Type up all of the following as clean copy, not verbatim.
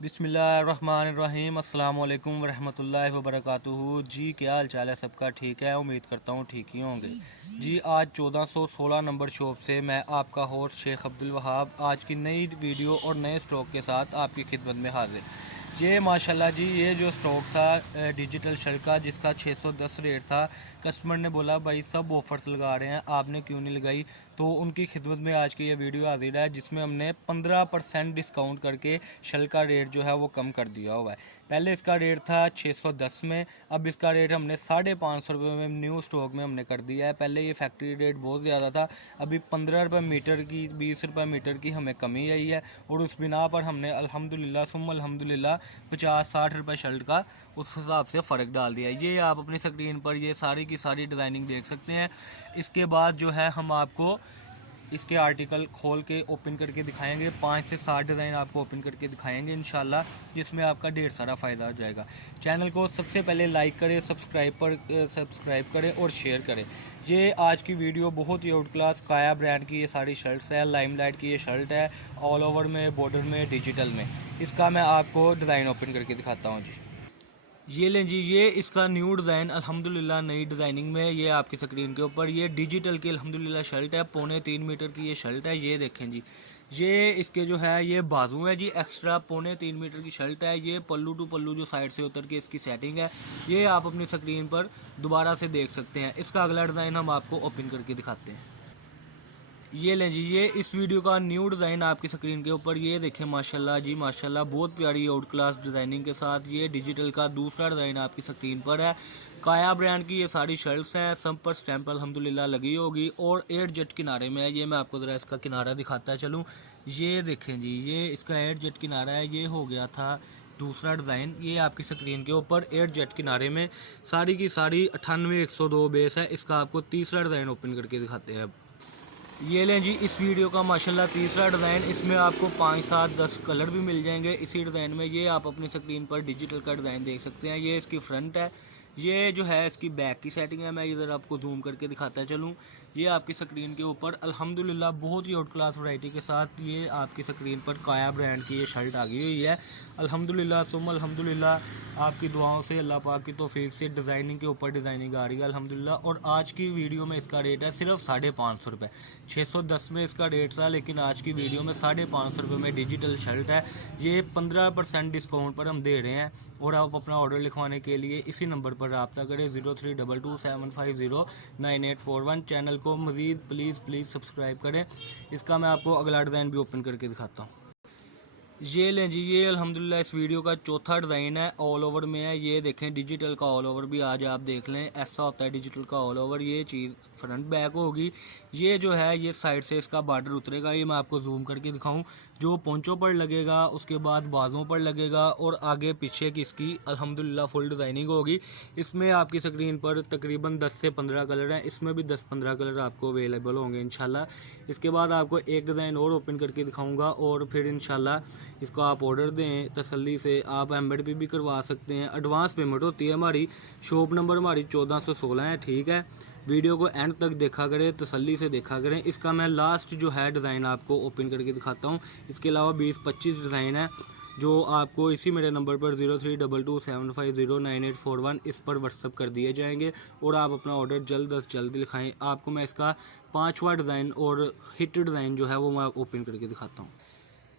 बिस्मिल्लाहिर्रहमानिर्रहीम अस्सलाम वालेकुम वरहमतुल्लाहि वबरकातुहू। जी क्या हाल चाल है सबका? ठीक है, उम्मीद करता हूँ ठीक ही होंगे। जी आज 1416 नंबर शॉप से मैं आपका होस्ट शेख अब्दुल वहाब आज की नई वीडियो और नए स्टॉक के साथ आपकी खिदमत में हाजिर। ये माशाल्लाह जी, ये जो स्टॉक था डिजिटल शर्ट का, जिसका 610 रेट था, कस्टमर ने बोला भाई सब ऑफर्स लगा रहे हैं, आपने क्यों नहीं लगाई। तो उनकी खिदमत में आज की ये वीडियो हाजिर है, जिसमें हमने 15% डिस्काउंट करके शर्ट का रेट जो है वो कम कर दिया हुआ है। पहले इसका रेट था 610 में, अब इसका रेट हमने 550 रुपये में न्यू स्टॉक में हमने कर दिया है। पहले ये फैक्ट्री रेट बहुत ज़्यादा था, अभी 15 रुपये मीटर की 20 रुपये मीटर की हमें कमी आई है, और उस बिना पर हमने अल्हम्दुलिल्लाह सुम्मा अल्हम्दुलिल्लाह 50-60 रुपये शर्ट का उस हिसाब से फ़र्क डाल दिया है। ये आप अपनी स्क्रीन पर ये सारी की सारी डिज़ाइनिंग देख सकते हैं। इसके बाद जो है हम आपको इसके आर्टिकल खोल के ओपन करके दिखाएंगे, 5 से 7 डिज़ाइन आपको ओपन करके दिखाएंगे इंशाल्लाह, जिसमें आपका ढेर सारा फ़ायदा हो जाएगा। चैनल को सबसे पहले लाइक करें, सब्सक्राइब करें और शेयर करें। ये आज की वीडियो बहुत ही आउट क्लास काया ब्रांड की ये सारी शर्ट्स है, लाइमलाइट की ये शर्ट है, ऑल ओवर में, बॉर्डर में, डिजिटल में। इसका मैं आपको डिज़ाइन ओपन करके दिखाता हूँ जी। ये लें जी, ये इसका न्यू डिज़ाइन अल्हम्दुलिल्लाह नई डिज़ाइनिंग में, ये आपकी स्क्रीन के ऊपर ये डिजिटल की अल्हम्दुलिल्लाह शर्ट है, 2.25 मीटर की ये शर्ट है। ये देखें जी, ये इसके जो है ये बाजू है जी, एक्स्ट्रा 2.25 मीटर की शर्ट है। ये पल्लू टू पल्लू जो साइड से उतर के इसकी सेटिंग है, ये आप अपनी स्क्रीन पर दोबारा से देख सकते हैं। इसका अगला डिज़ाइन हम आपको ओपन करके दिखाते हैं। ये लें जी, ये इस वीडियो का न्यू डिज़ाइन आपकी स्क्रीन के ऊपर, ये देखें माशाल्लाह जी माशाल्लाह, बहुत प्यारी आउट क्लास डिज़ाइनिंग के साथ ये डिजिटल का दूसरा डिज़ाइन आपकी स्क्रीन पर है। काया ब्रांड की ये सारी शर्ट्स हैं, सब पर स्टैंप अल्हम्दुलिल्लाह लगी होगी, और 8 जेट किनारे में है। ये मैं आपको ज़रा इसका किनारा दिखाता चलूँ। ये देखें जी, ये इसका 8 जेट किनारा है। ये हो गया था दूसरा डिज़ाइन, ये आपकी स्क्रीन के ऊपर 8 जेट किनारे में सारी की सारी 98-102 बेस है। इसका आपको तीसरा डिज़ाइन ओपन करके दिखाते हैं। ये लें जी, इस वीडियो का माशाल्लाह तीसरा डिज़ाइन, इसमें आपको 5, 7, 10 कलर भी मिल जाएंगे इसी डिज़ाइन में। ये आप अपनी स्क्रीन पर डिजिटल का डिज़ाइन देख सकते हैं। ये इसकी फ्रंट है, ये जो है इसकी बैक की सेटिंग है। मैं इधर आपको जूम करके दिखाता चलूँ। ये आपकी स्क्रीन के ऊपर अल्हम्दुलिल्लाह बहुत ही आउट क्लास वैरायटी के साथ ये आपकी स्क्रीन पर काया ब्रांड की ये शर्ट आ गई हुई है। अल्हम्दुलिल्लाह सुम्मा अल्हम्दुलिल्लाह, आपकी दुआओं से, अल्लाह पाक की तौफीक से डिज़ाइनिंग के ऊपर डिज़ाइनिंग आ रही है अल्हम्दुलिल्लाह। और आज की वीडियो में इसका रेट है सिर्फ 550 रुपये। 610 में इसका रेट था, लेकिन आज की वीडियो में 550 रुपये में डिजिटल शर्ट है। ये 15% डिस्काउंट पर हम दे रहे हैं, और आप अपना ऑर्डर लिखवाने के लिए इसी नंबर पर रब्ता करें 0322750981। चैनल को मज़ीद प्लीज़ सब्सक्राइब करें। इसका मैं आपको अगला डिज़ाइन भी ओपन करके दिखाता हूँ। ये लें जी, ये अल्हम्दुलिल्लाह इस वीडियो का चौथा डिज़ाइन है, ऑल ओवर में है। ये देखें डिजिटल का ऑल ओवर भी आज आप देख लें, ऐसा होता है डिजिटल का ऑल ओवर। ये चीज़ फ्रंट बैक होगी। ये जो है ये साइड से इसका बॉर्डर उतरेगा, ये मैं आपको जूम करके दिखाऊं। जो पोंचों पर लगेगा, उसके बाद बाजुओं पर लगेगा, और आगे पीछे की इसकी अल्हम्दुलिल्लाह फुल डिज़ाइनिंग होगी। इसमें आपकी स्क्रीन पर तकरीबन 10 से 15 कलर हैं, इसमें भी 10-15 कलर आपको अवेलेबल होंगे इंशाल्लाह। इसके बाद आपको एक डिज़ाइन और ओपन करके दिखाऊँगा, और फिर इंशाल्लाह इसको आप ऑर्डर दें तसल्ली से। आप एम्बेड भी करवा सकते हैं, एडवांस पेमेंट होती है हमारी। शॉप नंबर हमारी 1416 है, ठीक है। वीडियो को एंड तक देखा करें, तसल्ली से देखा करें। इसका मैं लास्ट जो है डिज़ाइन आपको ओपन करके दिखाता हूँ। इसके अलावा 20-25 डिज़ाइन है, जो आपको इसी मेरे नंबर पर 0322750981 इस पर व्हाट्सअप कर दिए जाएंगे, और आप अपना ऑर्डर जल्द अज जल्द लिखाएँ। आपको मैं इसका 5वां डिज़ाइन और हिट डिज़ाइन जो है वो मैं ओपन करके दिखाता हूँ।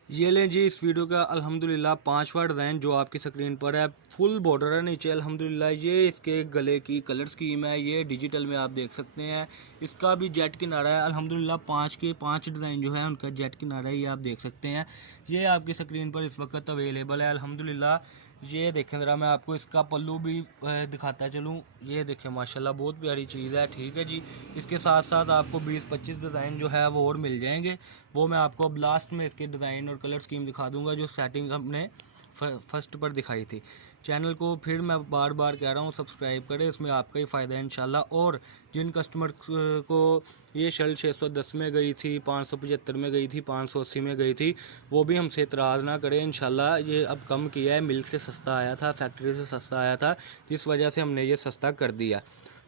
ये लें जी, इस वीडियो का अल्हम्दुलिल्लाह 5वां डिज़ाइन जो आपकी स्क्रीन पर है, फुल बॉर्डर है नीचे अल्हम्दुलिल्लाह। ये इसके गले की कलर स्कीम है, ये डिजिटल में आप देख सकते हैं। इसका भी जेट किनारा है अल्हम्दुलिल्लाह। 5 के 5 डिज़ाइन जो है उनका जेट किनारा है, ये आप देख सकते हैं। ये आपकी स्क्रीन पर इस वक्त अवेलेबल है अल्हम्दुलिल्लाह। ये देखें ज़रा, मैं आपको इसका पल्लू भी दिखाता चलूँ। ये देखें माशाल्लाह बहुत प्यारी चीज़ है, ठीक है जी। इसके साथ साथ आपको 20-25 डिज़ाइन जो है वो और मिल जाएंगे। वो मैं आपको अब लास्ट में इसके डिज़ाइन और कलर स्कीम दिखा दूँगा, जो सेटिंग हमने फर्स्ट पर दिखाई थी। चैनल को फिर मैं बार बार कह रहा हूँ सब्सक्राइब करें, इसमें आपका ही फ़ायदा है इंशाल्लाह। और जिन कस्टमर को ये शर्ट 610 में गई थी, 575 में गई थी, 580 में गई थी, वो भी हमसे इतराज़ ना करें इंशाल्लाह। ये अब कम किया है, मिल से सस्ता आया था, फैक्ट्री से सस्ता आया था, जिस वजह से हमने ये सस्ता कर दिया।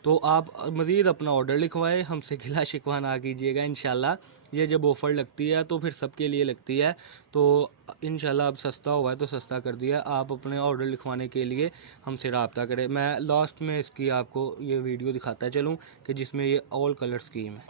तो आप मज़ीद अपना ऑर्डर लिखवाएं, हमसे गिला शिकवा ना कीजिएगा इंशाल्लाह। ये जब ऑफ़र लगती है तो फिर सबके लिए लगती है। तो इंशाल्लाह अब सस्ता हुआ है तो सस्ता कर दिया। आप अपने ऑर्डर लिखवाने के लिए हमसे रब्ता करें। मैं लास्ट में इसकी आपको ये वीडियो दिखाता चलूँ कि जिसमें ये ऑल कलर स्कीम है।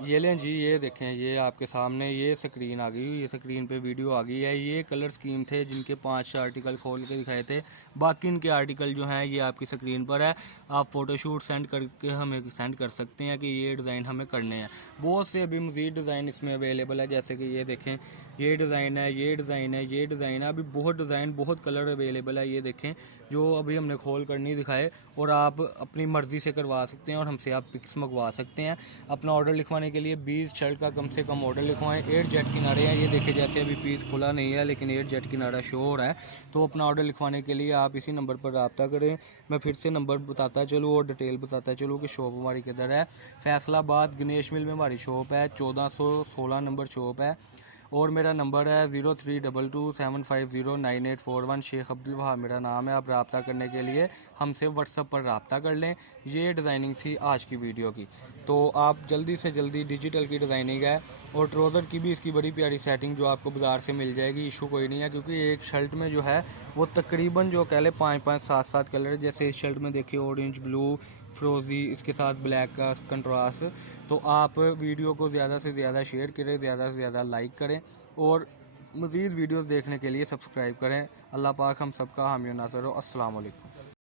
ये लें जी, ये देखें, ये आपके सामने ये स्क्रीन आ गई, ये स्क्रीन पे वीडियो आ गई है। ये कलर स्कीम थे जिनके 5 आर्टिकल खोल के दिखाए थे। बाकी इनके आर्टिकल जो हैं ये आपकी स्क्रीन पर है। आप फ़ोटोशूट सेंड करके हमें सेंड कर सकते हैं कि ये डिज़ाइन हमें करने हैं। बहुत से अभी मज़ीद डिज़ाइन इसमें अवेलेबल है, जैसे कि ये देखें, ये डिज़ाइन है, ये डिज़ाइन है, ये डिज़ाइन है। अभी बहुत डिज़ाइन, बहुत कलर अवेलेबल है। ये देखें, जो अभी हमने खोल कर नहीं दिखाए, और आप अपनी मर्ज़ी से करवा सकते हैं और हमसे आप पिक्स मंगवा सकते हैं। अपना ऑर्डर लिखवाने के लिए 20 शर्ट का कम से कम ऑर्डर लिखवाएं। 8 जेट किनारे हैं, ये देखिए, जैसे अभी पीस खुला नहीं है लेकिन 8 जेट किनारा शो हो रहा है। तो अपना ऑर्डर लिखवाने के लिए आप इसी नंबर पर रब्ता करें। मैं फिर से नंबर बताता चलूँ और डिटेल बताता चलूँ कि शॉप हमारी किधर है। फैसलाबाद गणेश मिल में हमारी शॉप है, 1416 नंबर शॉप है। और मेरा नंबर है 032275098841। शेख अब्दुल वहाब मेरा नाम है। आप रब्ता करने के लिए हमसे व्हाट्सएप पर रब्ता कर लें। ये डिज़ाइनिंग थी आज की वीडियो की। तो आप जल्दी से जल्दी, डिजिटल की डिज़ाइनिंग है और ट्राउज़र की भी इसकी बड़ी प्यारी सेटिंग जो आपको बाज़ार से मिल जाएगी। इशू कोई नहीं है, क्योंकि एक शर्ट में जो है वो तकरीबन जो कह लें 5-5, 7-7 कलर है। जैसे इस शर्ट में देखिए, ऑरेंज, ब्लू, फ्रोज़ी, इसके साथ ब्लैक का कंट्रास्ट। तो आप वीडियो को ज़्यादा से ज़्यादा शेयर करें, ज़्यादा से ज़्यादा लाइक करें और मज़ीद वीडियोस देखने के लिए सब्सक्राइब करें। अल्लाह पाक हम सबका हामी नासर हो। अस्सलाम वालेकुम।